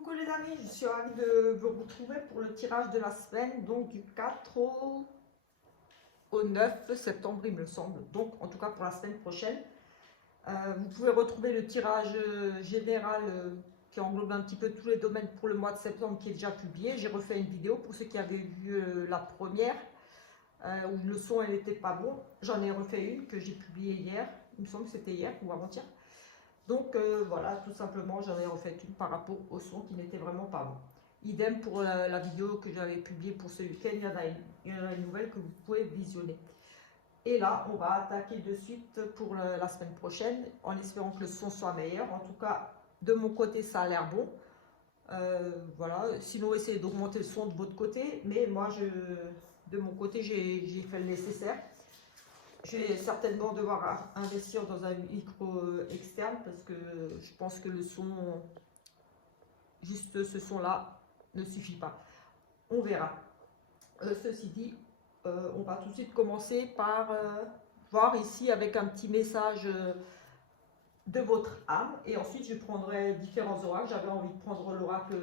Coucou les amis, je suis ravie de vous retrouver pour le tirage de la semaine, donc du 4 au 9 septembre il me semble, donc en tout cas pour la semaine prochaine. Vous pouvez retrouver le tirage général qui englobe un petit peu tous les domaines pour le mois de septembre qui est déjà publié. J'ai refait une vidéo pour ceux qui avaient vu la première, où le son n'était pas bon. J'en ai refait une que j'ai publiée hier, il me semble que c'était hier ou avant-hier. Donc voilà, tout simplement, j'en ai refait une par rapport au son qui n'était vraiment pas bon. Idem pour la vidéo que j'avais publiée pour ce week-end, il y en a une nouvelle que vous pouvez visionner. Et là, on va attaquer de suite pour la semaine prochaine, en espérant que le son soit meilleur. En tout cas, de mon côté, ça a l'air bon. Voilà, sinon essayez d'augmenter le son de votre côté, mais moi, de mon côté, j'ai fait le nécessaire. Je vais certainement devoir investir dans un micro externe parce que je pense que le son, juste ce son-là, ne suffit pas. On verra. Ceci dit, on va tout de suite commencer par voir ici avec un petit message de votre âme. Et ensuite, je prendrai différents oracles. J'avais envie de prendre l'oracle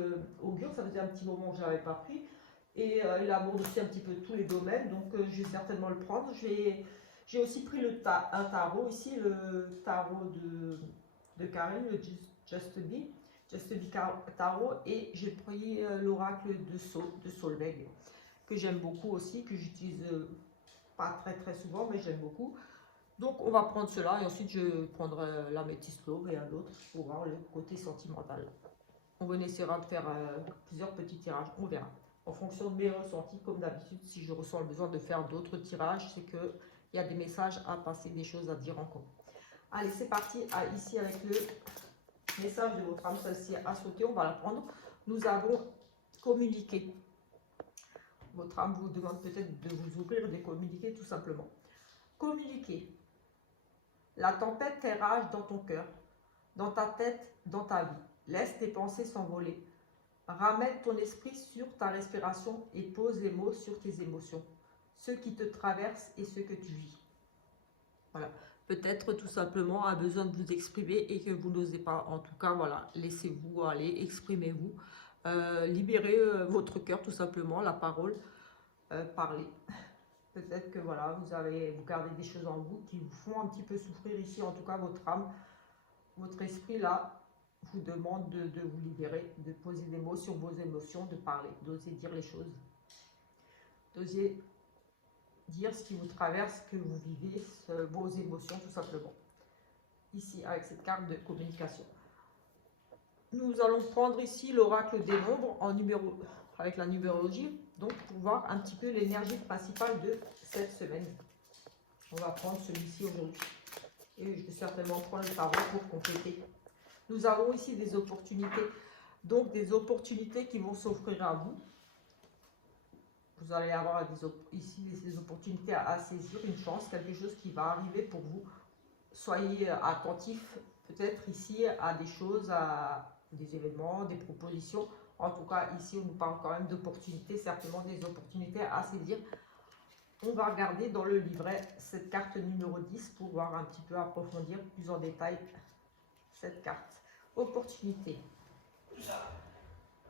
augure, ça faisait un petit moment que je ne l'avais pas pris. Et il aborde aussi un petit peu tous les domaines, donc je vais certainement le prendre. J'ai aussi pris un tarot ici, le tarot de Karine, le Just Be Tarot, et j'ai pris l'oracle de Solveig, que j'aime beaucoup aussi, que j'utilise pas très souvent, mais j'aime beaucoup. Donc on va prendre cela et ensuite je prendrai la métisse Clove et un autre pour voir le côté sentimental. On essaiera de faire plusieurs petits tirages, on verra. En fonction de mes ressentis, comme d'habitude, si je ressens le besoin de faire d'autres tirages, c'est qu'il y a des messages à passer, des choses à dire encore. Allez, c'est parti, ici avec le message de votre âme, celle-ci à sauter, on va la prendre. Nous avons communiqué. Votre âme vous demande peut-être de vous ouvrir et de communiquer tout simplement. Communiquer. La tempête fait rage dans ton cœur, dans ta tête, dans ta vie. Laisse tes pensées s'envoler. Ramène ton esprit sur ta respiration et pose les mots sur tes émotions, ceux qui te traversent et ceux que tu vis. Voilà. Peut-être tout simplement un besoin de vous exprimer et que vous n'osez pas. En tout cas, voilà, laissez-vous aller, exprimez-vous. Libérez votre cœur tout simplement, la parole, parlez. Peut-être que voilà, vous gardez des choses en vous qui vous font un petit peu souffrir ici, en tout cas votre âme, votre esprit là, vous demande de vous libérer, de poser des mots sur vos émotions, de parler, d'oser dire les choses, d'oser dire ce qui vous traverse, que vous vivez, vos émotions tout simplement. Ici, avec cette carte de communication. Nous allons prendre ici l'oracle des nombres en avec la numérologie, donc pour voir un petit peu l'énergie principale de cette semaine. On va prendre celui-ci aujourd'hui. Et je vais certainement prendre le tarot pour compléter. Nous avons ici des opportunités. Donc des opportunités qui vont s'offrir à vous. Vous allez avoir ici des opportunités à saisir, une chance, quelque chose qui va arriver pour vous. Soyez attentifs peut-être ici à des choses, à des événements, des propositions. En tout cas, ici, on nous parle quand même d'opportunités, certainement des opportunités à saisir. On va regarder dans le livret cette carte numéro 10 pour voir un petit peu approfondir plus en détail cette carte. Opportunité.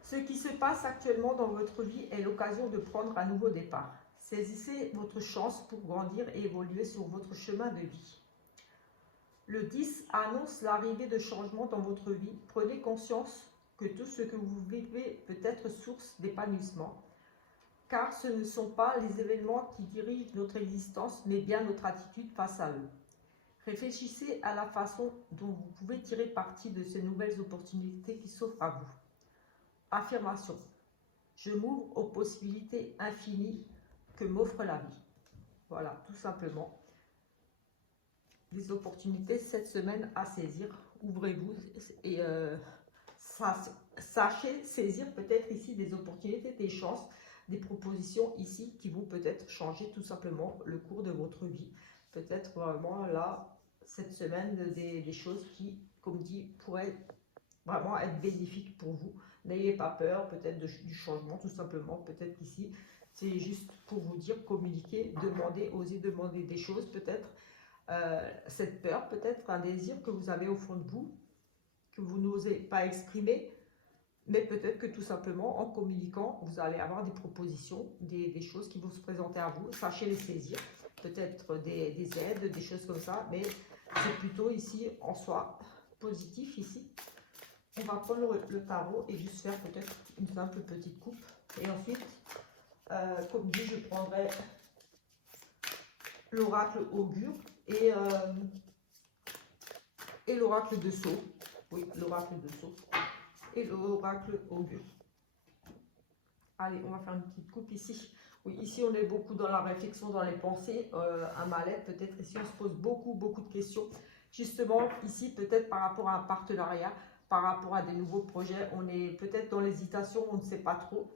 Ce qui se passe actuellement dans votre vie est l'occasion de prendre un nouveau départ. Saisissez votre chance pour grandir et évoluer sur votre chemin de vie. Le 10 annonce l'arrivée de changements dans votre vie. Prenez conscience que tout ce que vous vivez peut être source d'épanouissement, car ce ne sont pas les événements qui dirigent notre existence, mais bien notre attitude face à eux. Réfléchissez à la façon dont vous pouvez tirer parti de ces nouvelles opportunités qui s'offrent à vous. Affirmation. Je m'ouvre aux possibilités infinies que m'offre la vie. Voilà, tout simplement. Des opportunités cette semaine à saisir. Ouvrez-vous et sachez saisir peut-être ici des opportunités, des chances, des propositions ici qui vont peut-être changer tout simplement le cours de votre vie. Peut-être vraiment là, cette semaine, des choses qui, comme dit, pourraient vraiment être bénéfiques pour vous. N'ayez pas peur peut-être du changement tout simplement. Peut-être ici, c'est juste pour vous dire, communiquer, demander, oser demander des choses peut-être. Cette peur, peut-être un désir que vous avez au fond de vous, que vous n'osez pas exprimer, Mais peut-être que tout simplement, en communiquant, vous allez avoir des propositions, des choses qui vont se présenter à vous. Sachez les saisir. Peut-être des aides, des choses comme ça. Mais c'est plutôt ici, en soi, positif ici. On va prendre le tarot et juste faire peut-être une simple petite coupe. Et ensuite, comme dit, je prendrai l'oracle augure et l'oracle de Sceaux. Oui, l'oracle de Sceaux. Et l'oracle augure. Allez, on va faire une petite coupe ici. Oui, ici on est beaucoup dans la réflexion, dans les pensées, un mal-être peut-être. Ici on se pose beaucoup de questions. Justement, ici peut-être par rapport à un partenariat, par rapport à des nouveaux projets, on est peut-être dans l'hésitation, on ne sait pas trop.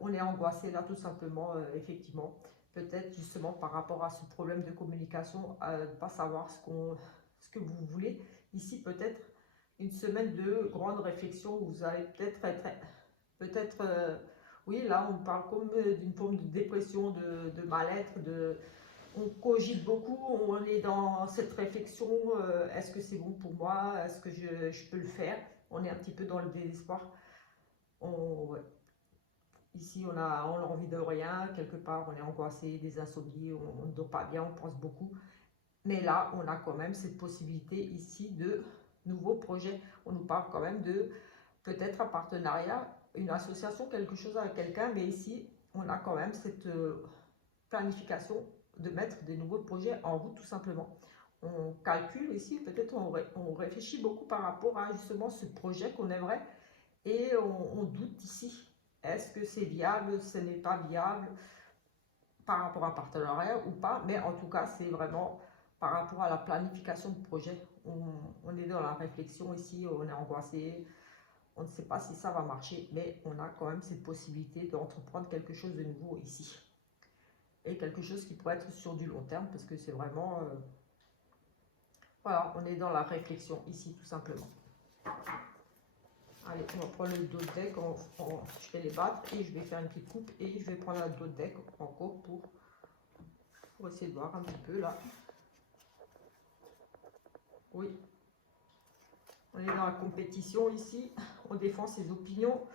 On est angoissé là tout simplement, effectivement. Peut-être justement par rapport à ce problème de communication, ne pas savoir ce que vous voulez. Ici peut-être une semaine de grande réflexion où vous allez peut-être oui, là on parle comme d'une forme de dépression, de mal-être, on cogite beaucoup, on est dans cette réflexion, est-ce que c'est bon pour moi, est-ce que je peux le faire, on est un petit peu dans le désespoir. Ouais. Ici on a envie de rien, quelque part on est angoissé, des insomnies, on ne dort pas bien, on pense beaucoup. Mais là, on a quand même cette possibilité ici de nouveaux projets. On nous parle quand même de peut-être un partenariat, une association, quelque chose avec quelqu'un. Mais ici, on a quand même cette planification de mettre des nouveaux projets en route tout simplement. On calcule ici, peut-être on réfléchit beaucoup par rapport à justement ce projet qu'on aimerait. Et on doute ici. Est-ce que c'est viable, ce n'est pas viable par rapport à un partenariat ou pas. Mais en tout cas, c'est vraiment par rapport à la planification de projet. On est dans la réflexion ici, on est angoissé, on ne sait pas si ça va marcher, mais on a quand même cette possibilité d'entreprendre quelque chose de nouveau ici. Et quelque chose qui pourrait être sur du long terme, parce que c'est vraiment... voilà, on est dans la réflexion ici, tout simplement. Allez, on va prendre le dos de deck, je vais les battre et je vais faire une petite coupe et je vais prendre la dos de deck encore pour essayer de voir un petit peu là. Oui, on est dans la compétition ici, on défend ses opinions.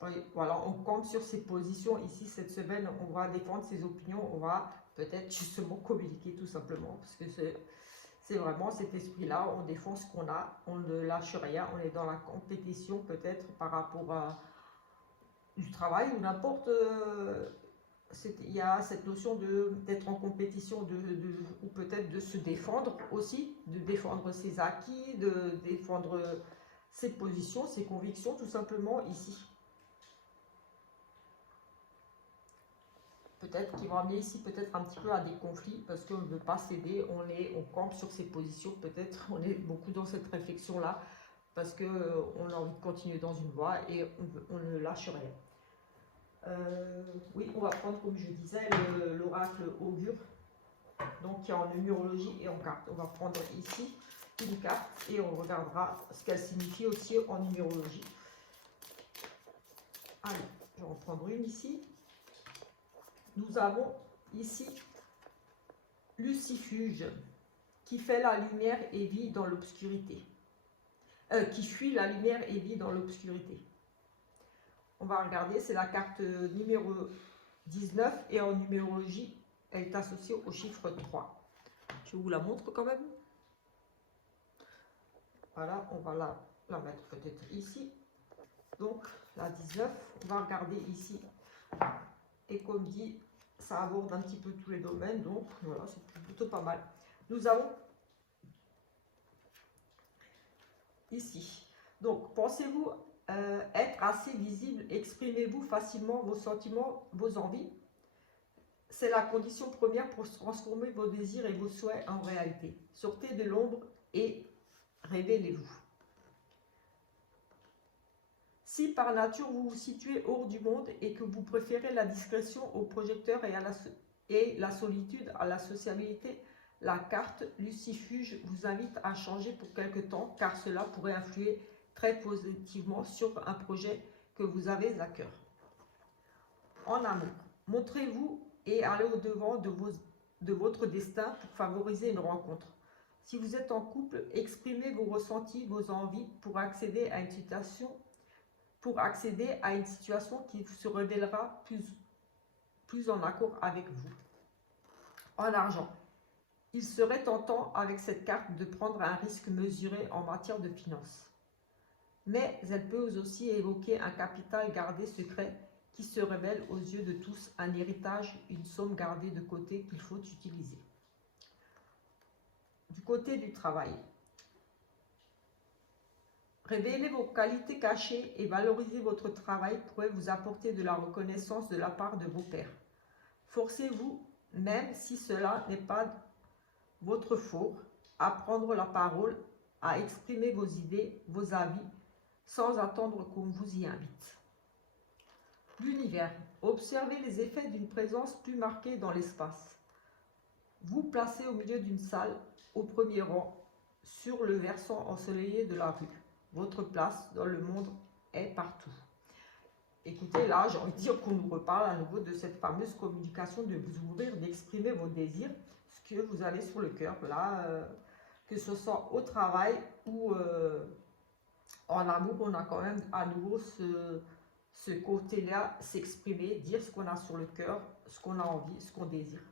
Oui, voilà, on compte sur ses positions ici cette semaine, on va défendre ses opinions, on va peut-être justement communiquer tout simplement, parce que c'est vraiment cet esprit-là, on défend ce qu'on a, on ne lâche rien, on est dans la compétition peut-être par rapport à du travail ou n'importe... il y a cette notion d'être en compétition ou peut-être de se défendre aussi, de défendre ses acquis, de défendre ses positions, ses convictions tout simplement ici. Peut-être qu'il va amener ici peut-être un petit peu à des conflits parce qu'on ne veut pas céder, on campe sur ses positions, peut-être on est beaucoup dans cette réflexion là parce qu'on a envie de continuer dans une voie et on ne lâche rien. Oui, on va prendre, comme je disais, l'oracle augure, donc qui est en numérologie et en carte. On va prendre ici une carte et on regardera ce qu'elle signifie aussi en numérologie. Allez, je vais en prendre une ici. Nous avons ici Lucifuge, qui fait la lumière et vit dans l'obscurité. Qui fuit la lumière et vit dans l'obscurité. On va regarder, c'est la carte numéro 19 et en numérologie, elle est associée au chiffre 3. Je vous la montre quand même. Voilà, on va la mettre peut-être ici. Donc, la 19, on va regarder ici. Et comme dit, ça aborde un petit peu tous les domaines, donc voilà, c'est plutôt pas mal. Nous avons ici. Donc, pensez-vous être assez visible? Exprimez-vous facilement vos sentiments, vos envies? C'est la condition première pour transformer vos désirs et vos souhaits en réalité. Sortez de l'ombre et révélez-vous. Si par nature vous vous situez hors du monde et que vous préférez la discrétion au projecteur et la solitude à la sociabilité, la carte Lucifuge vous invite à changer pour quelque temps car cela pourrait influer très positivement sur un projet que vous avez à cœur. En amour, montrez-vous et allez au-devant de votre destin pour favoriser une rencontre. Si vous êtes en couple, exprimez vos ressentis, vos envies pour accéder à une situation qui se révélera plus en accord avec vous. En argent, il serait tentant avec cette carte de prendre un risque mesuré en matière de finances. Mais elle peut aussi évoquer un capital gardé secret qui se révèle aux yeux de tous, un héritage, une somme gardée de côté qu'il faut utiliser. Du côté du travail, révéler vos qualités cachées et valoriser votre travail pourrait vous apporter de la reconnaissance de la part de vos pairs. Forcez-vous, même si cela n'est pas votre fort, à prendre la parole, à exprimer vos idées, vos avis, sans attendre qu'on vous y invite. L'univers. Observez les effets d'une présence plus marquée dans l'espace. Vous placez au milieu d'une salle, au premier rang, sur le versant ensoleillé de la rue. Votre place dans le monde est partout. Écoutez, là, j'ai envie de dire qu'on nous reparle à nouveau de cette fameuse communication, de vous ouvrir, d'exprimer vos désirs, ce que vous avez sur le cœur, là, que ce soit au travail ou en amour, on a quand même à nouveau ce côté-là, s'exprimer, dire ce qu'on a sur le cœur, ce qu'on a envie, ce qu'on désire.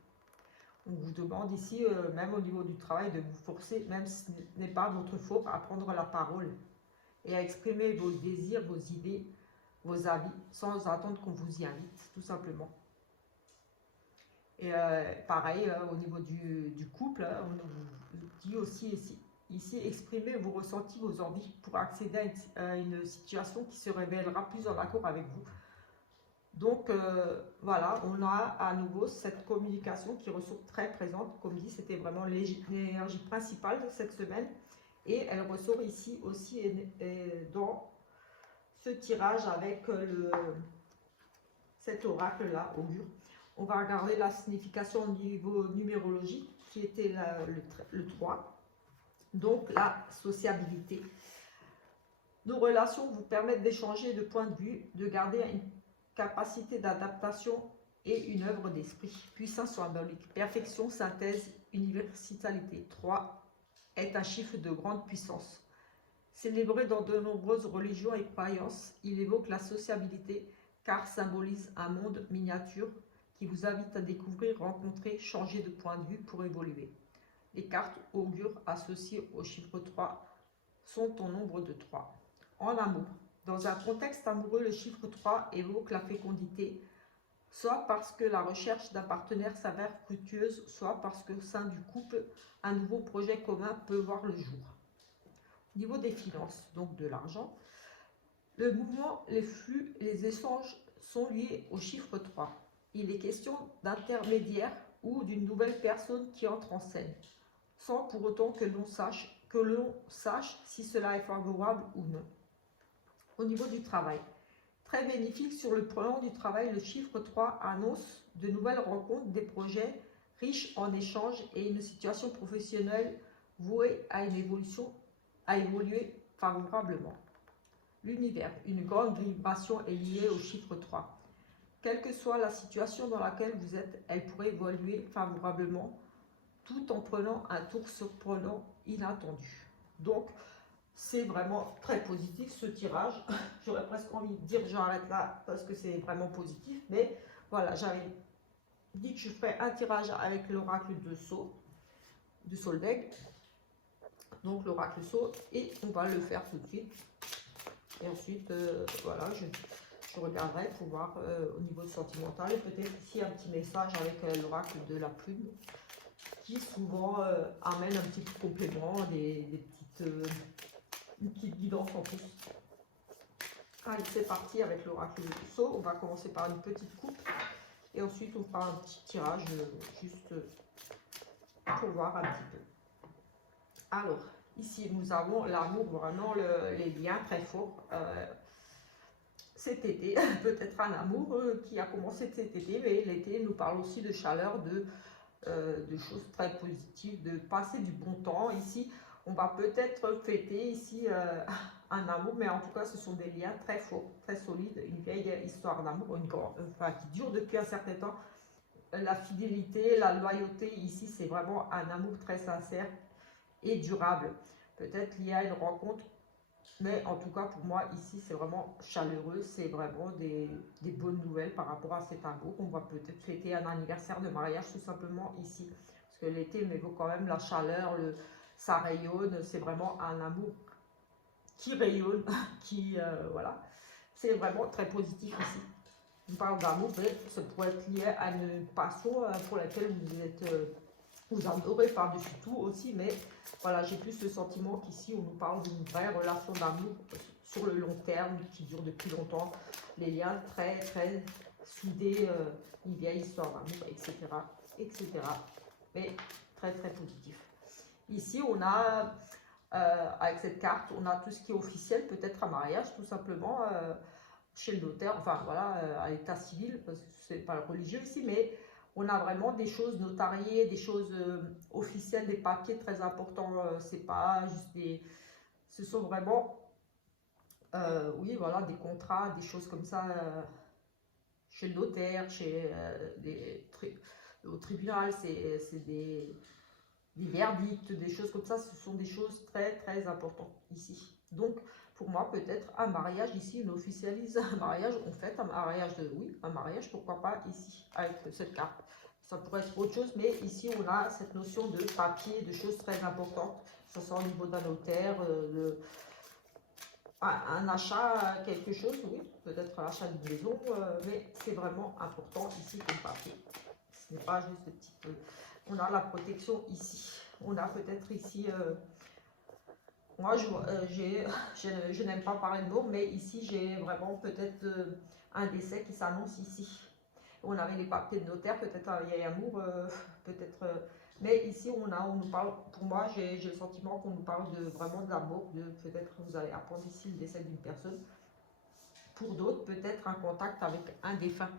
On vous demande ici, même au niveau du travail, de vous forcer, même si ce n'est pas votre faute, à prendre la parole et à exprimer vos désirs, vos idées, vos avis, sans attendre qu'on vous y invite, tout simplement. Et pareil, au niveau du couple, on vous dit aussi ici, exprimez vos ressentis, vos envies pour accéder à une situation qui se révélera plus en accord avec vous. Donc voilà, on a à nouveau cette communication qui ressort très présente. Comme dit, c'était vraiment l'énergie principale de cette semaine. Et elle ressort ici aussi dans ce tirage avec cet oracle-là, augure. On va regarder la signification au niveau numérologique, qui était le 3. Donc la sociabilité. Nos relations vous permettent d'échanger de points de vue, de garder une capacité d'adaptation et une œuvre d'esprit. Puissance symbolique, perfection, synthèse, universalité. 3 est un chiffre de grande puissance. Célébré dans de nombreuses religions et croyances, il évoque la sociabilité car symbolise un monde miniature qui vous invite à découvrir, rencontrer, changer de point de vue pour évoluer. Les cartes augures associées au chiffre 3 sont au nombre de 3. En amour. Dans un contexte amoureux, le chiffre 3 évoque la fécondité, soit parce que la recherche d'un partenaire s'avère fructueuse, soit parce qu'au sein du couple, un nouveau projet commun peut voir le jour. Au niveau des finances, donc de l'argent, le mouvement, les flux, les échanges sont liés au chiffre 3. Il est question d'intermédiaire ou d'une nouvelle personne qui entre en scène, sans pour autant que l'on sache si cela est favorable ou non. Au niveau du travail, très bénéfique sur le plan du travail, le chiffre 3 annonce de nouvelles rencontres, des projets riches en échanges et une situation professionnelle vouée à évoluer favorablement. L'univers, une grande vibration est liée au chiffre 3. Quelle que soit la situation dans laquelle vous êtes, elle pourrait évoluer favorablement tout en prenant un tour surprenant, inattendu. Donc, c'est vraiment très positif ce tirage. J'aurais presque envie de dire j'arrête là parce que c'est vraiment positif. Mais voilà, j'avais dit que je ferais un tirage avec l'oracle de Sceaux, de Solveig. Donc l'oracle Sceaux, et on va le faire tout de suite. Et ensuite, voilà, je regarderai pour voir au niveau sentimental. Et peut-être ici un petit message avec l'oracle de la plume, qui souvent amène un petit complément, une petite guidance en plus. Allez, c'est parti avec l'oracle de Sceaux. On va commencer par une petite coupe. Et ensuite, on fera un petit tirage juste pour voir un petit peu. Alors, ici, nous avons l'amour, vraiment les liens très forts. Cet été, peut-être un amour qui a commencé cet été, mais l'été nous parle aussi de chaleur, de choses très positives, de passer du bon temps. Ici, on va peut-être fêter ici un amour, mais en tout cas, ce sont des liens très forts, très solides, une vieille histoire d'amour, qui dure depuis un certain temps. La fidélité, la loyauté, ici, c'est vraiment un amour très sincère et durable. Peut-être lié à une rencontre, mais en tout cas pour moi ici c'est vraiment chaleureux, c'est vraiment des bonnes nouvelles par rapport à cet amour. On va peut-être fêter un anniversaire de mariage tout simplement ici. Parce que l'été m'évoque quand même la chaleur, ça rayonne, c'est vraiment un amour qui rayonne, qui voilà. C'est vraiment très positif ici. On parle d'amour, mais ça pourrait être lié à une passion pour laquelle vous êtes, vous adorez par-dessus tout aussi, mais voilà, j'ai plus le sentiment qu'ici on nous parle d'une vraie relation d'amour sur le long terme, qui dure depuis longtemps, les liens très très soudés, une vieille histoire d'amour, etc., etc. Mais très très positif. Ici, on a, avec cette carte, on a tout ce qui est officiel, peut-être un mariage, tout simplement, chez le notaire, enfin voilà, à l'état civil, parce que c'est pas religieux ici, mais on a vraiment des choses notariées, des choses officielles, des papiers très importants, c'est pas juste des... Ce sont vraiment, oui, voilà, des contrats, des choses comme ça, chez le notaire, chez au tribunal, c'est des verdicts, des choses comme ça, ce sont des choses très très importantes ici. Donc, pour moi, peut-être un mariage ici, on officialise un mariage, on fait un mariage de, oui, un mariage, pourquoi pas ici, avec cette carte. Ça pourrait être autre chose, mais ici, on a cette notion de papier, de choses très importantes, que ce soit au niveau d'un notaire, un achat, quelque chose, oui, peut-être l'achat d'une maison, mais c'est vraiment important ici comme papier. Ce n'est pas juste des petites... on a la protection ici. On a peut-être ici... moi, je n'aime pas parler de mots, mais ici, j'ai vraiment peut-être un décès qui s'annonce ici. On avait les papiers de notaire, peut-être un vieil amour, peut-être... mais ici, on nous parle, pour moi, j'ai le sentiment qu'on nous parle de vraiment de l'amour, de peut-être vous allez apprendre ici le décès d'une personne. Pour d'autres, peut-être un contact avec un défunt,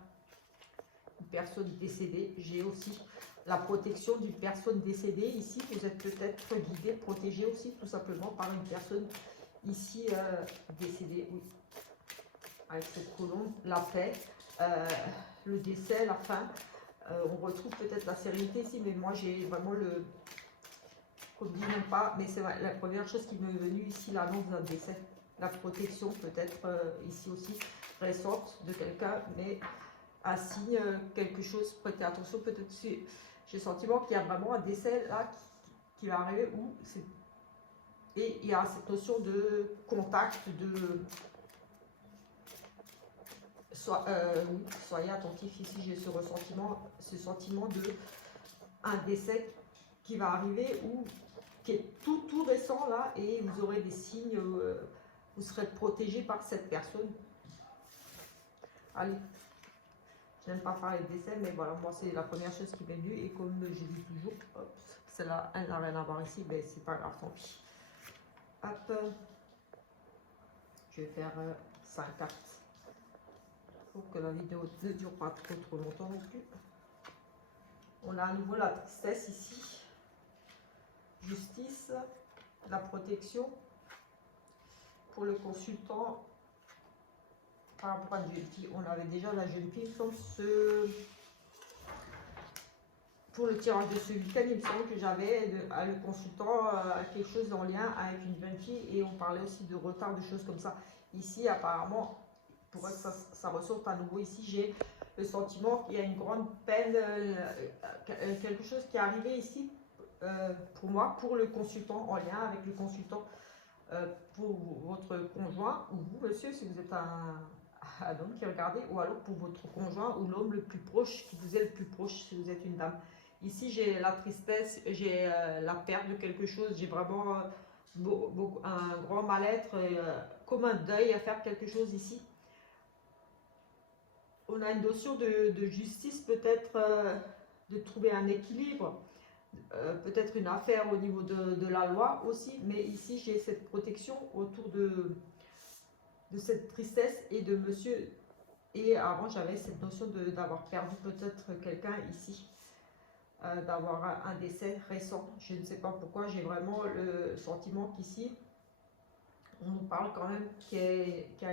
une personne décédée. J'ai aussi la protection d'une personne décédée. Ici, vous êtes peut-être guidé, protégé aussi, tout simplement par une personne ici décédée. Oui. Avec cette colombe, la paix, le décès, la fin. On retrouve peut-être la sérénité ici, mais moi j'ai vraiment le... Comme je dis même pas, mais c'est la première chose qui m'est venue ici, l'annonce d'un décès. La protection peut-être ici aussi récente de quelqu'un, mais un signe, quelque chose, prêtez attention, peut-être j'ai le sentiment qu'il y a vraiment un décès là qui va arriver où c'est... Et il y a cette notion de contact, de... soyez attentifs ici, j'ai ce ressentiment, ce sentiment de un décès qui va arriver ou qui est tout récent là, et vous aurez des signes, vous serez protégé par cette personne. Allez, je n'aime pas parler de décès, mais voilà, moi c'est la première chose qui m'est venue, et comme je dis toujours, celle-là, elle n'a rien à voir ici, mais c'est pas grave, tant pis. Hop, je vais faire 5 cartes pour que la vidéo ne dure pas trop longtemps non plus. On a à nouveau la tristesse ici, justice, la protection pour le consultant par rapport à une jeune fille. On avait déjà la jeune fille, pour le tirage de ce week-end, il me semble que j'avais le consultant quelque chose en lien avec une jeune fille, et on parlait aussi de retard, de choses comme ça. Ici, apparemment, pour que ça ressorte à nouveau, ici, j'ai le sentiment qu'il y a une grande peine, quelque chose qui est arrivé ici, pour moi, pour le consultant, en lien avec le consultant, pour votre conjoint, ou vous, monsieur, si vous êtes un homme qui regardez, ou alors pour votre conjoint, ou l'homme le plus proche, qui vous est le plus proche, si vous êtes une dame. Ici, j'ai la tristesse, j'ai la perte de quelque chose, j'ai vraiment un grand mal-être, comme un deuil à faire quelque chose ici. On a une notion de justice, peut-être de trouver un équilibre, peut-être une affaire au niveau de la loi aussi, mais ici j'ai cette protection autour de cette tristesse et de monsieur. Et avant j'avais cette notion d'avoir perdu peut-être quelqu'un ici, d'avoir un décès récent. Je ne sais pas pourquoi, j'ai vraiment le sentiment qu'ici on nous parle quand même qu'il y a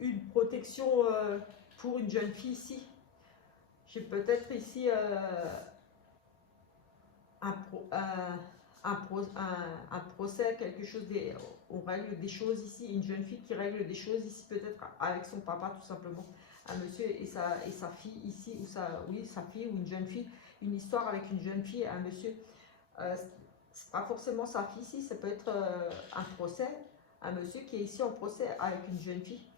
une protection pour une jeune fille ici. J'ai peut-être ici un procès, quelque chose, on règle des choses ici, une jeune fille qui règle des choses ici, peut-être avec son papa tout simplement, un monsieur et sa fille ici, ou oui, sa fille ou une jeune fille, une histoire avec une jeune fille et un monsieur. C'est pas forcément sa fille ici, ça peut être un procès, un monsieur qui est ici en procès avec une jeune fille.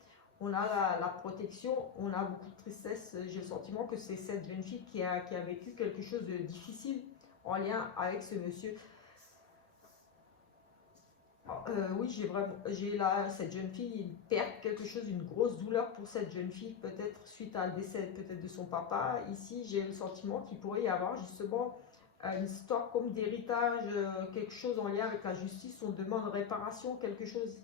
On a la protection, on a beaucoup de tristesse. J'ai le sentiment que c'est cette jeune fille qui a vécu quelque chose de difficile en lien avec ce monsieur. Oui, j'ai là cette jeune fille, une perte, quelque chose, une grosse douleur pour cette jeune fille, peut-être suite à le décès peut-être de son papa. Ici, j'ai le sentiment qu'il pourrait y avoir justement une histoire comme d'héritage, quelque chose en lien avec la justice, on demande réparation, quelque chose.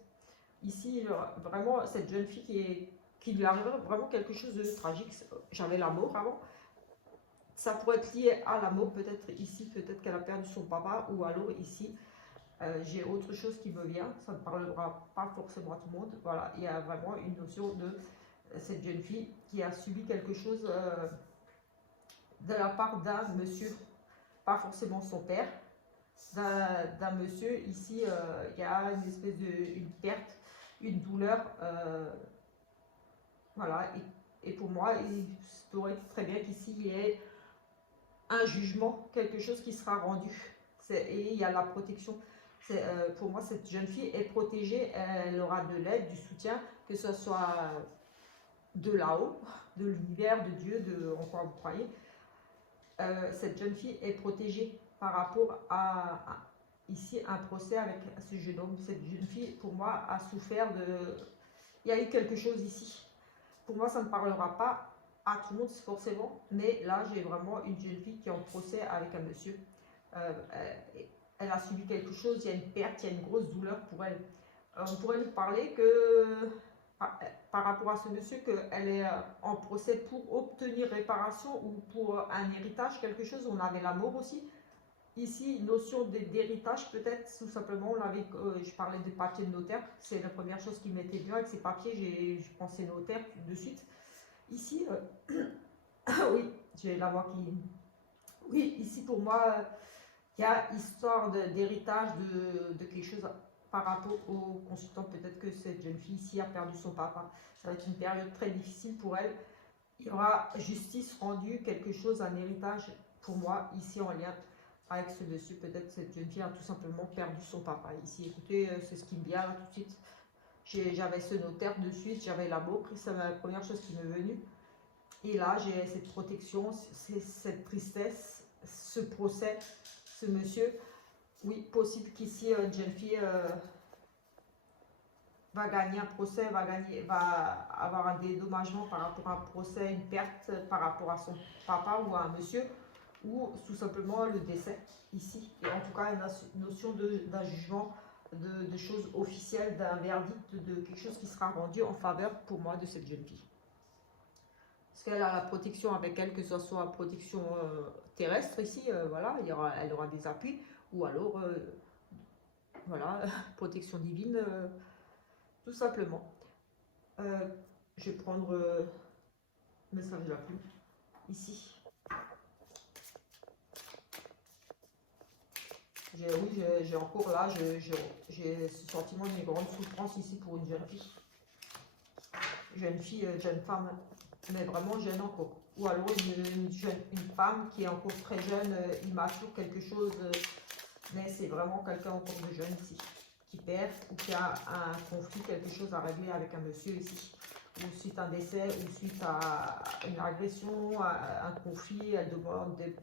Ici, vraiment, cette jeune fille qui lui arrive vraiment quelque chose de tragique. J'avais la mort avant. Ça pourrait être lié à la mort, peut-être ici, peut-être qu'elle a perdu son papa, ou alors ici, j'ai autre chose qui me vient. Ça ne parlera pas forcément à tout le monde. Voilà, il y a vraiment une notion de cette jeune fille qui a subi quelque chose de la part d'un monsieur, pas forcément son père, d'un monsieur. Ici, il y a une espèce une perte, une douleur, voilà, et pour moi, il pourrait très bien qu'ici, il y ait un jugement, quelque chose qui sera rendu, et il y a la protection. Pour moi, cette jeune fille est protégée, elle aura de l'aide, du soutien, que ce soit de là-haut, de l'univers, de Dieu, en quoi vous croyez. Cette jeune fille est protégée par rapport à ici un procès avec ce jeune homme. Cette jeune fille, pour moi, a souffert de... Il y a eu quelque chose ici. Pour moi, ça ne parlera pas à tout le monde forcément, mais là, j'ai vraiment une jeune fille qui est en procès avec un monsieur. Elle a subi quelque chose, il y a une perte, il y a une grosse douleur pour elle. On pourrait nous parler que, par rapport à ce monsieur, qu'elle est en procès pour obtenir réparation ou pour un héritage, quelque chose. On avait la mort aussi. Ici, notion d'héritage, peut-être, tout simplement, je parlais des papiers de notaire, c'est la première chose qui m'était bien avec ces papiers, je pensais notaire de suite. Ici, oui, j'ai la voix qui... Oui, ici pour moi, il y a histoire d'héritage de quelque chose par rapport au consultant. Peut-être que cette jeune fille ici a perdu son papa. Ça va être une période très difficile pour elle. Il y aura justice rendue, quelque chose, un héritage pour moi, ici en lien avec ce monsieur. Peut-être cette jeune fille a tout simplement perdu son papa. Ici, écoutez, c'est ce qui me vient là tout de suite. J'avais ce notaire de suite, j'avais la mort, c'est la première chose qui m'est venue. Et là, j'ai cette protection, cette tristesse, ce procès, ce monsieur. Oui, possible qu'ici, une jeune fille va gagner un procès, va avoir un dédommagement par rapport à un procès, une perte par rapport à son papa ou à un monsieur, ou tout simplement le décès ici. Et en tout cas, une notion d'un jugement, de choses officielles, d'un verdict, de quelque chose qui sera rendu en faveur pour moi de cette jeune fille. Parce qu'elle a la protection avec elle, que ce soit protection terrestre ici, voilà, elle aura des appuis, ou alors, voilà, protection divine, tout simplement. Je vais prendre le message de la plume, ici. Oui, j'ai encore là, j'ai ce sentiment d'une grande souffrance ici pour une jeune fille. Jeune femme, mais vraiment jeune encore. Ou alors une femme qui est encore très jeune, immature, quelque chose, mais c'est vraiment quelqu'un encore de jeune ici, qui perd ou qui a un conflit, quelque chose à régler avec un monsieur ici, ou suite à un décès, ou suite à une agression, un conflit, elle demande des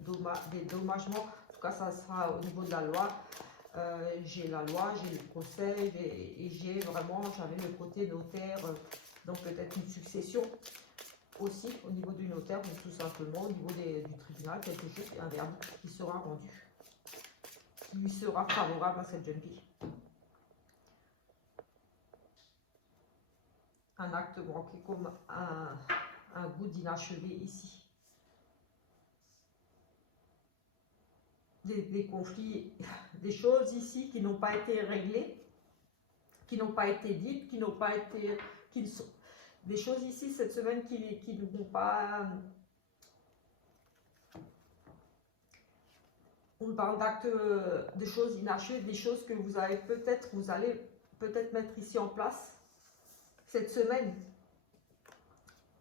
dédommagements. En tout cas, ça sera au niveau de la loi. J'ai la loi, j'ai le procès, et j'avais le côté notaire, donc peut-être une succession aussi au niveau du notaire, ou tout simplement au niveau du tribunal, quelque chose, un verdict qui sera rendu, qui lui sera favorable à cette jeune fille. Un acte manqué comme un goût d'inachevé ici. Des conflits, des choses ici qui n'ont pas été réglées, qui n'ont pas été dites, qui n'ont pas été... des choses ici cette semaine qui ne vont pas... on parle d'actes, de choses inachevées, des choses que vous allez peut-être mettre ici en place cette semaine.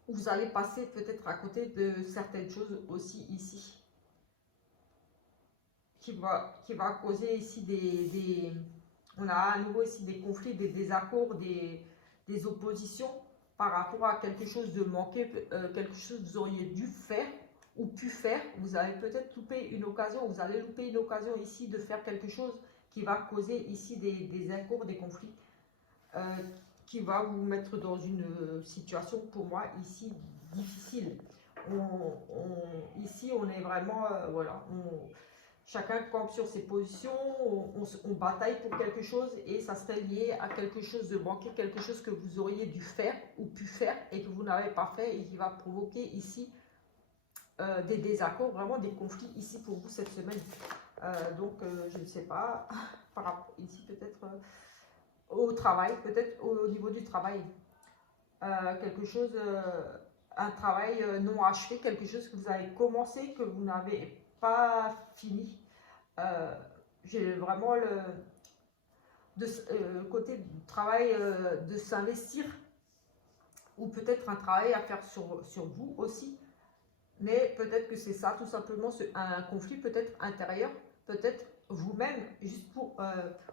Vous allez passer peut-être à côté de certaines choses aussi ici, qui va causer ici on a à nouveau ici des conflits, des désaccords, des oppositions par rapport à quelque chose de manqué, quelque chose que vous auriez dû faire ou pu faire. Vous avez peut-être loupé une occasion, vous allez louper une occasion ici de faire quelque chose qui va causer ici des accords, des conflits, qui va vous mettre dans une situation pour moi ici difficile. Ici on est vraiment, voilà, chacun campe sur ses positions, on bataille pour quelque chose et ça serait lié à quelque chose de manqué, quelque chose que vous auriez dû faire ou pu faire et que vous n'avez pas fait et qui va provoquer ici des désaccords, vraiment des conflits ici pour vous cette semaine. Je ne sais pas, par rapport ici peut-être au travail, peut-être au niveau du travail, quelque chose, un travail non achevé, quelque chose que vous avez commencé, que vous n'avez pas fini. J'ai vraiment côté du travail de s'investir ou peut-être un travail à faire sur vous aussi, mais peut-être que c'est ça tout simplement un conflit peut-être intérieur, peut-être vous-même, juste pour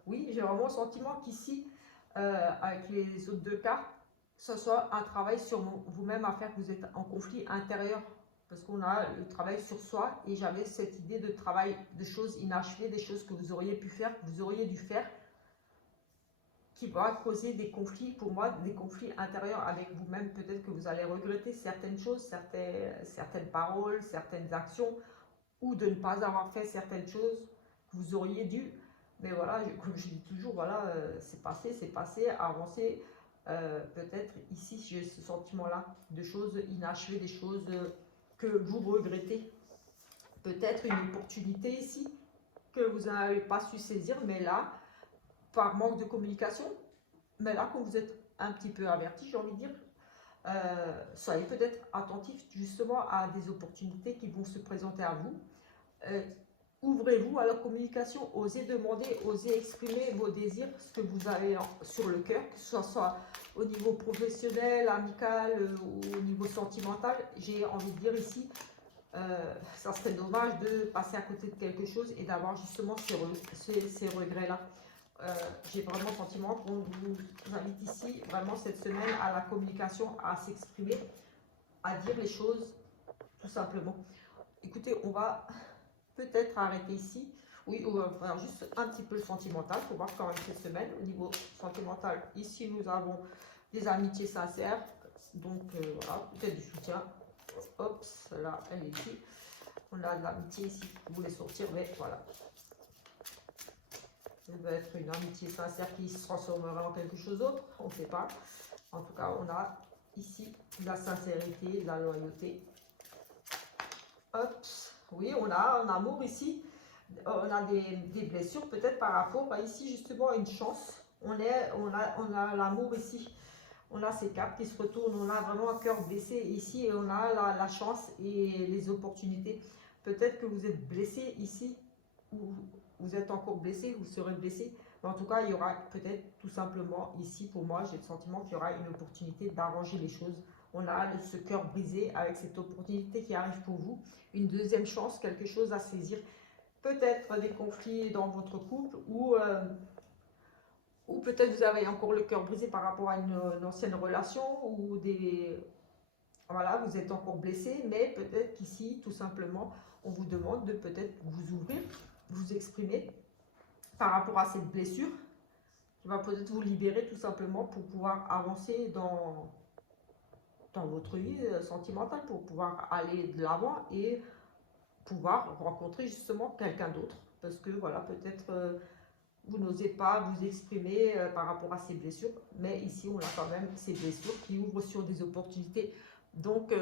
oui, j'ai vraiment le sentiment qu'ici avec les autres deux cartes, ce soit un travail sur vous-même à faire, que vous êtes en conflit intérieur parce qu'on a le travail sur soi et j'avais cette idée de travail, de choses inachevées, des choses que vous auriez pu faire, que vous auriez dû faire, qui va causer des conflits, pour moi, des conflits intérieurs avec vous-même. Peut-être que vous allez regretter certaines choses, certaines paroles, certaines actions, ou de ne pas avoir fait certaines choses que vous auriez dû. Mais voilà, comme je dis toujours, voilà, c'est passé, avancé. Peut-être ici, j'ai ce sentiment-là de choses inachevées, des choses que vous regrettez. Peut-être une opportunité ici que vous n'avez pas su saisir, mais là, par manque de communication, mais là, quand vous êtes un petit peu averti, j'ai envie de dire, soyez peut-être attentif justement à des opportunités qui vont se présenter à vous. Ouvrez-vous à la communication, osez demander, osez exprimer vos désirs, ce que vous avez sur le cœur, que ce soit au niveau professionnel, amical ou au niveau sentimental. J'ai envie de dire ici, ça serait dommage de passer à côté de quelque chose et d'avoir justement ces regrets-là. J'ai vraiment le sentiment qu'on vous invite ici, vraiment cette semaine, à la communication, à s'exprimer, à dire les choses, tout simplement. Écoutez, on va peut-être arrêter ici. Oui, on va faire juste un petit peu le sentimental pour voir quand même cette semaine. Au niveau sentimental, ici, nous avons des amitiés sincères. Donc, voilà, peut-être du soutien. Hop, là, elle est ici. On a de l'amitié ici qui voulait sortir, mais voilà. Ça va être une amitié sincère qui se transformera en quelque chose d'autre, on ne sait pas. En tout cas, on a ici de la sincérité, de la loyauté. Hop, oui, on a un amour ici. On a des blessures peut-être par rapport à ici justement à une chance. On a l'amour ici. On a ces cartes qui se retournent. On a vraiment un cœur blessé ici et on a la chance et les opportunités. Peut-être que vous êtes blessé ici ou vous êtes encore blessé, vous serez blessé. Mais en tout cas, il y aura peut-être tout simplement ici, pour moi, j'ai le sentiment qu'il y aura une opportunité d'arranger les choses. On a ce cœur brisé avec cette opportunité qui arrive pour vous. Une deuxième chance, quelque chose à saisir. Peut-être des conflits dans votre couple ou peut-être vous avez encore le cœur brisé par rapport à une ancienne relation ou voilà, vous êtes encore blessé, mais peut-être qu'ici, tout simplement, on vous demande de peut-être vous ouvrir, vous exprimer par rapport à cette blessure qui va peut-être vous libérer tout simplement pour pouvoir avancer dans votre vie sentimentale, pour pouvoir aller de l'avant et pouvoir rencontrer justement quelqu'un d'autre. Parce que voilà, peut-être vous n'osez pas vous exprimer par rapport à ces blessures, mais ici on a quand même ces blessures qui ouvrent sur des opportunités. Donc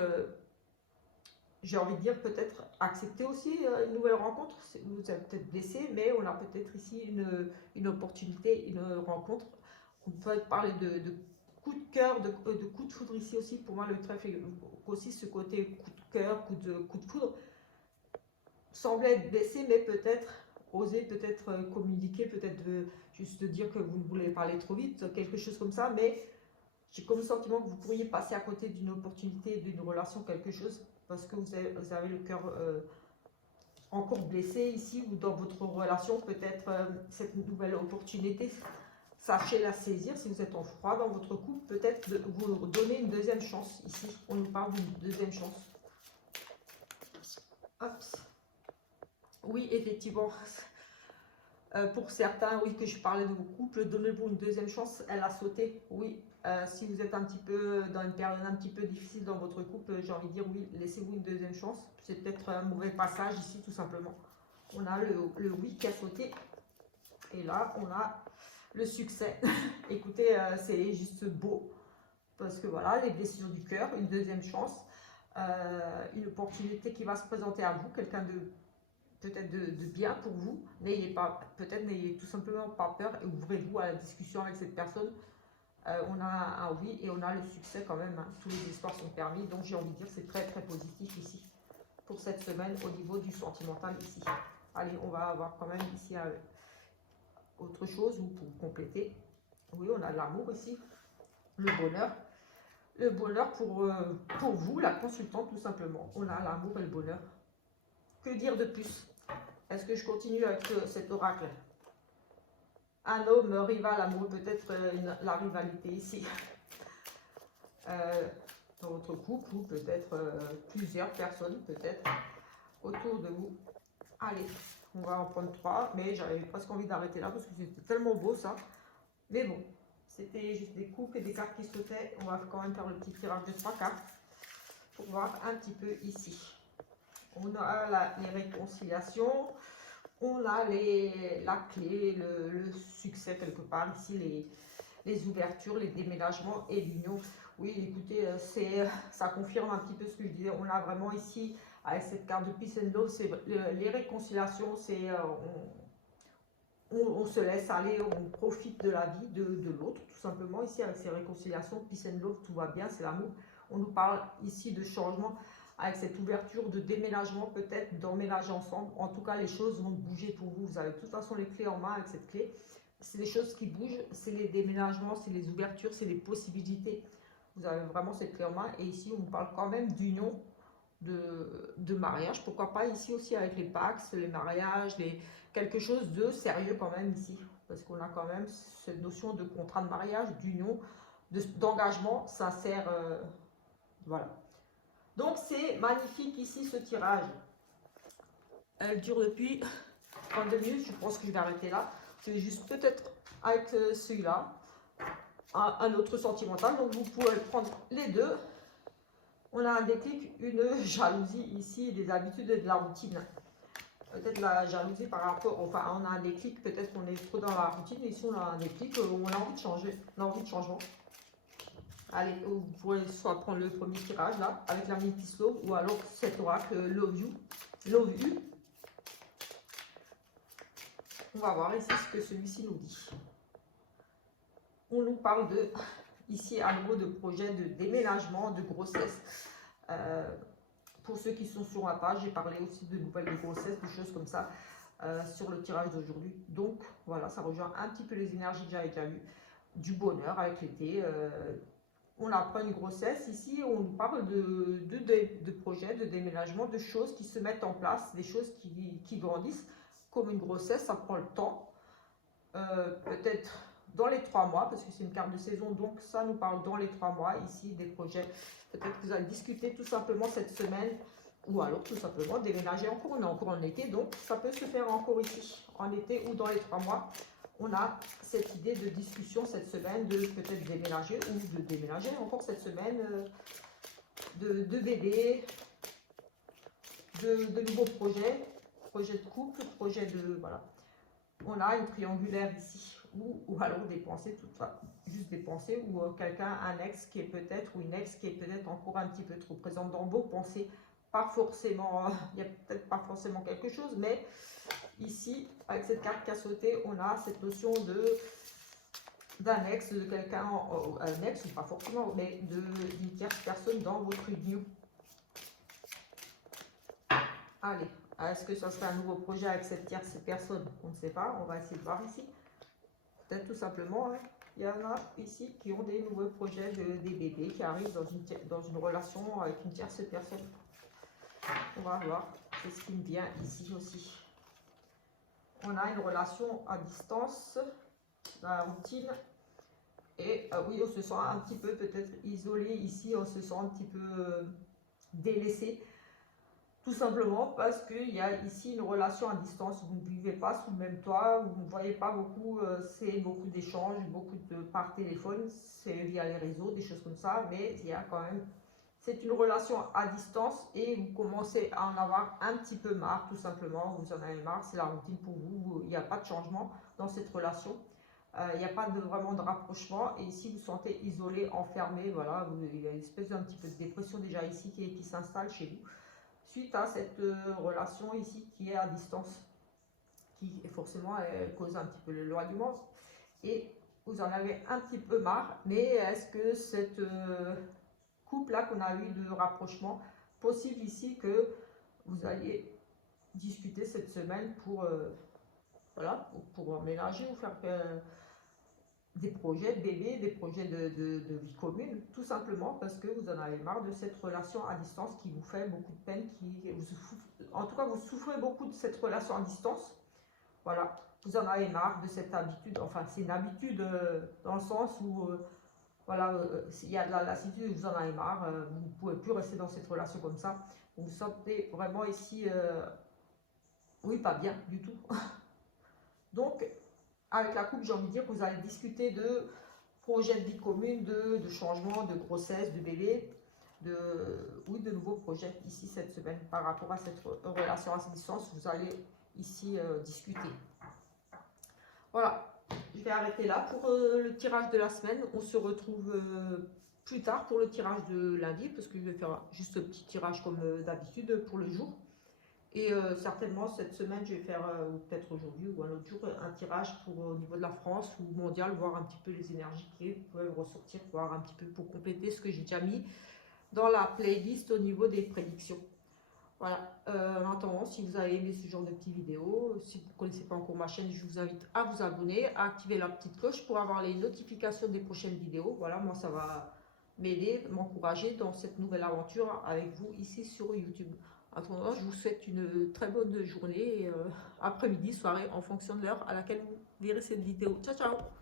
j'ai envie de dire peut-être accepter aussi une nouvelle rencontre. Vous êtes peut-être blessé, mais on a peut-être ici une opportunité, une rencontre. On peut parler de coup de cœur, de coup de foudre ici aussi. Pour moi, le trèfle est aussi ce côté coup de cœur, coup de foudre. semblez être blessé, mais peut-être oser peut-être communiquer, peut-être juste dire que vous voulez parler trop vite, quelque chose comme ça, mais j'ai comme sentiment que vous pourriez passer à côté d'une opportunité, d'une relation, quelque chose, parce que vous avez le cœur encore blessé ici, ou dans votre relation, peut-être cette nouvelle opportunité, sachez la saisir. Si vous êtes en froid dans votre couple, peut-être vous donner une deuxième chance. Ici, on nous parle d'une deuxième chance. Hop. Oui, effectivement. Pour certains, oui, que je parlais de vos couples, donnez-vous une deuxième chance. Elle a sauté, oui. Si vous êtes un petit peu dans une période un petit peu difficile dans votre couple, j'ai envie de dire oui, laissez-vous une deuxième chance. C'est peut-être un mauvais passage ici, tout simplement. On a le oui qui a sauté. Et là, on a le succès. Écoutez, c'est juste beau. Parce que voilà, les blessures du cœur, une deuxième chance, une opportunité qui va se présenter à vous, quelqu'un de peut-être de bien pour vous. N'ayez tout simplement pas peur et ouvrez-vous à la discussion avec cette personne. On a un oui et on a le succès quand même. Hein. Tous les espoirs sont permis. Donc j'ai envie de dire c'est très très positif ici pour cette semaine au niveau du sentimental ici. Allez, on va avoir quand même ici autre chose ou pour compléter. Oui, on a l'amour ici, le bonheur. Le bonheur pour vous, la consultante tout simplement. On a l'amour et le bonheur. Que dire de plus? Est-ce que je continue avec cet oracle? Un homme rival amoureux, peut-être la rivalité ici. Dans votre couple ou peut-être plusieurs personnes, peut-être autour de vous. Allez, on va en prendre 3, mais j'avais presque envie d'arrêter là parce que c'était tellement beau ça. Mais bon, c'était juste des coupes et des cartes qui sautaient. On va quand même faire le petit tirage de 3 cartes pour voir un petit peu ici. On a les réconciliations. On a la clé, le succès quelque part ici, les ouvertures, les déménagements et l'union. Oui, écoutez, ça confirme un petit peu ce que je disais. On a vraiment ici, avec cette carte de Peace and Love, c'est les réconciliations, c'est on se laisse aller, on profite de la vie de l'autre, tout simplement. Ici, avec ces réconciliations, Peace and Love, tout va bien, c'est l'amour. On nous parle ici de changement, avec cette ouverture de déménagement, peut-être d'emménager ensemble. En tout cas, les choses vont bouger pour vous. Vous avez de toute façon les clés en main avec cette clé. C'est les choses qui bougent, c'est les déménagements, c'est les ouvertures, c'est les possibilités. Vous avez vraiment cette clé en main. Et ici, on nous parle quand même d'union, de mariage. Pourquoi pas ici aussi avec les Pax, les mariages, quelque chose de sérieux quand même ici. Parce qu'on a quand même cette notion de contrat de mariage, d'union, d'engagement sincère. Voilà. Donc c'est magnifique ici ce tirage. Elle dure depuis 32 minutes, je pense que je vais arrêter là. C'est juste peut-être avec celui-là, un autre sentimental. Donc vous pouvez prendre les deux. On a un déclic, une jalousie ici, des habitudes et de la routine. Peut-être la jalousie par rapport, enfin on a un déclic, peut-être qu'on est trop dans la routine. Ici on a un déclic où on a envie de changer, on a envie de changement. Allez, vous pourrez soit prendre le premier tirage là, avec la Mythic Love, ou alors cet oracle Love You. Love You. On va voir ici ce que celui-ci nous dit. On nous parle de, ici à nouveau, de projet de déménagement, de grossesse. Pour ceux qui sont sur ma page, j'ai parlé aussi de nouvelles de grossesse, de choses comme ça, sur le tirage d'aujourd'hui. Donc voilà, ça rejoint un petit peu les énergies que j'avais déjà eues. Du bonheur avec l'été. On apprend une grossesse ici, on nous parle de projets, de déménagement, de choses qui se mettent en place, des choses qui grandissent. Comme une grossesse, ça prend le temps. Peut-être dans les 3 mois, parce que c'est une carte de saison, donc ça nous parle dans les 3 mois, ici, des projets. Peut-être que vous allez discuter tout simplement cette semaine, ou alors tout simplement déménager encore. On est encore en été, donc ça peut se faire encore ici, en été ou dans les 3 mois. On a cette idée de discussion cette semaine, de peut-être déménager ou de déménager encore cette semaine, de bébés, de nouveaux projets, projets de couple, projets de... Voilà. On a une triangulaire ici, ou alors des pensées, juste des pensées, ou quelqu'un, un ex qui est peut-être, ou une ex qui est peut-être encore un petit peu trop présente dans vos pensées. Pas forcément, il n'y a peut-être pas forcément quelque chose, mais ici, avec cette carte qui a sauté, on a cette notion d'un ex, de quelqu'un, un ex, ou pas forcément, mais d'une tierce personne dans votre union. Allez, Est-ce que ça serait un nouveau projet avec cette tierce personne? On ne sait pas, on va essayer de voir ici. Peut-être tout simplement, hein. Il y en a ici qui ont des nouveaux projets, des bébés qui arrivent dans une relation avec une tierce personne. On va voir, c'est ce qui me vient ici aussi. On a une relation à distance, la routine. Et oui, on se sent un petit peu peut-être isolé ici, on se sent un petit peu délaissé. Tout simplement parce qu'il y a ici une relation à distance. Vous ne vivez pas sous le même toit, vous ne voyez pas beaucoup, c'est beaucoup d'échanges, beaucoup par téléphone, c'est via les réseaux, des choses comme ça, mais il y a quand même, c'est une relation à distance et vous commencez à en avoir un petit peu marre, tout simplement, vous en avez marre, c'est la routine pour vous, il n'y a pas de changement dans cette relation. Il n'y a pas vraiment de rapprochement et ici vous vous sentez isolé, enfermé, voilà, il y a une espèce d'un petit peu de dépression déjà ici qui s'installe chez vous suite à cette relation ici qui est à distance, qui forcément cause un petit peu l'éloignement et vous en avez un petit peu marre, mais est-ce que cette couple là qu'on a eu de rapprochement, possible ici que vous alliez discuter cette semaine pour voilà, pour emménager ou faire des projets de bébé, des projets de vie commune, tout simplement parce que vous en avez marre de cette relation à distance qui vous fait beaucoup de peine, en tout cas vous souffrez beaucoup de cette relation à distance. Voilà, vous en avez marre de cette habitude, enfin c'est une habitude dans le sens où voilà, il y a de la lassitude, vous en avez marre, vous ne pouvez plus rester dans cette relation comme ça, vous vous sentez vraiment ici, oui, pas bien du tout. Donc, avec la couple, j'ai envie de dire que vous allez discuter de projets de vie commune, de changement, de grossesse, de bébé, oui, de nouveaux projets ici cette semaine par rapport à cette relation à distance. Vous allez ici discuter. Voilà, je vais arrêter là pour le tirage de la semaine. On se retrouve plus tard pour le tirage de lundi parce que je vais faire juste un petit tirage comme d'habitude pour le jour. Et certainement cette semaine, je vais faire, ou peut-être aujourd'hui ou un autre jour, un tirage pour au niveau de la France ou mondial, voir un petit peu les énergies qui peuvent ressortir, voir un petit peu pour compléter ce que j'ai déjà mis dans la playlist au niveau des prédictions. Voilà, en attendant, si vous avez aimé ce genre de petites vidéos, si vous ne connaissez pas encore ma chaîne, je vous invite à vous abonner, à activer la petite cloche pour avoir les notifications des prochaines vidéos. Voilà, moi ça va m'aider, m'encourager dans cette nouvelle aventure avec vous ici sur YouTube. En attendant, je vous souhaite une très bonne journée, après-midi, soirée, en fonction de l'heure à laquelle vous verrez cette vidéo. Ciao, ciao!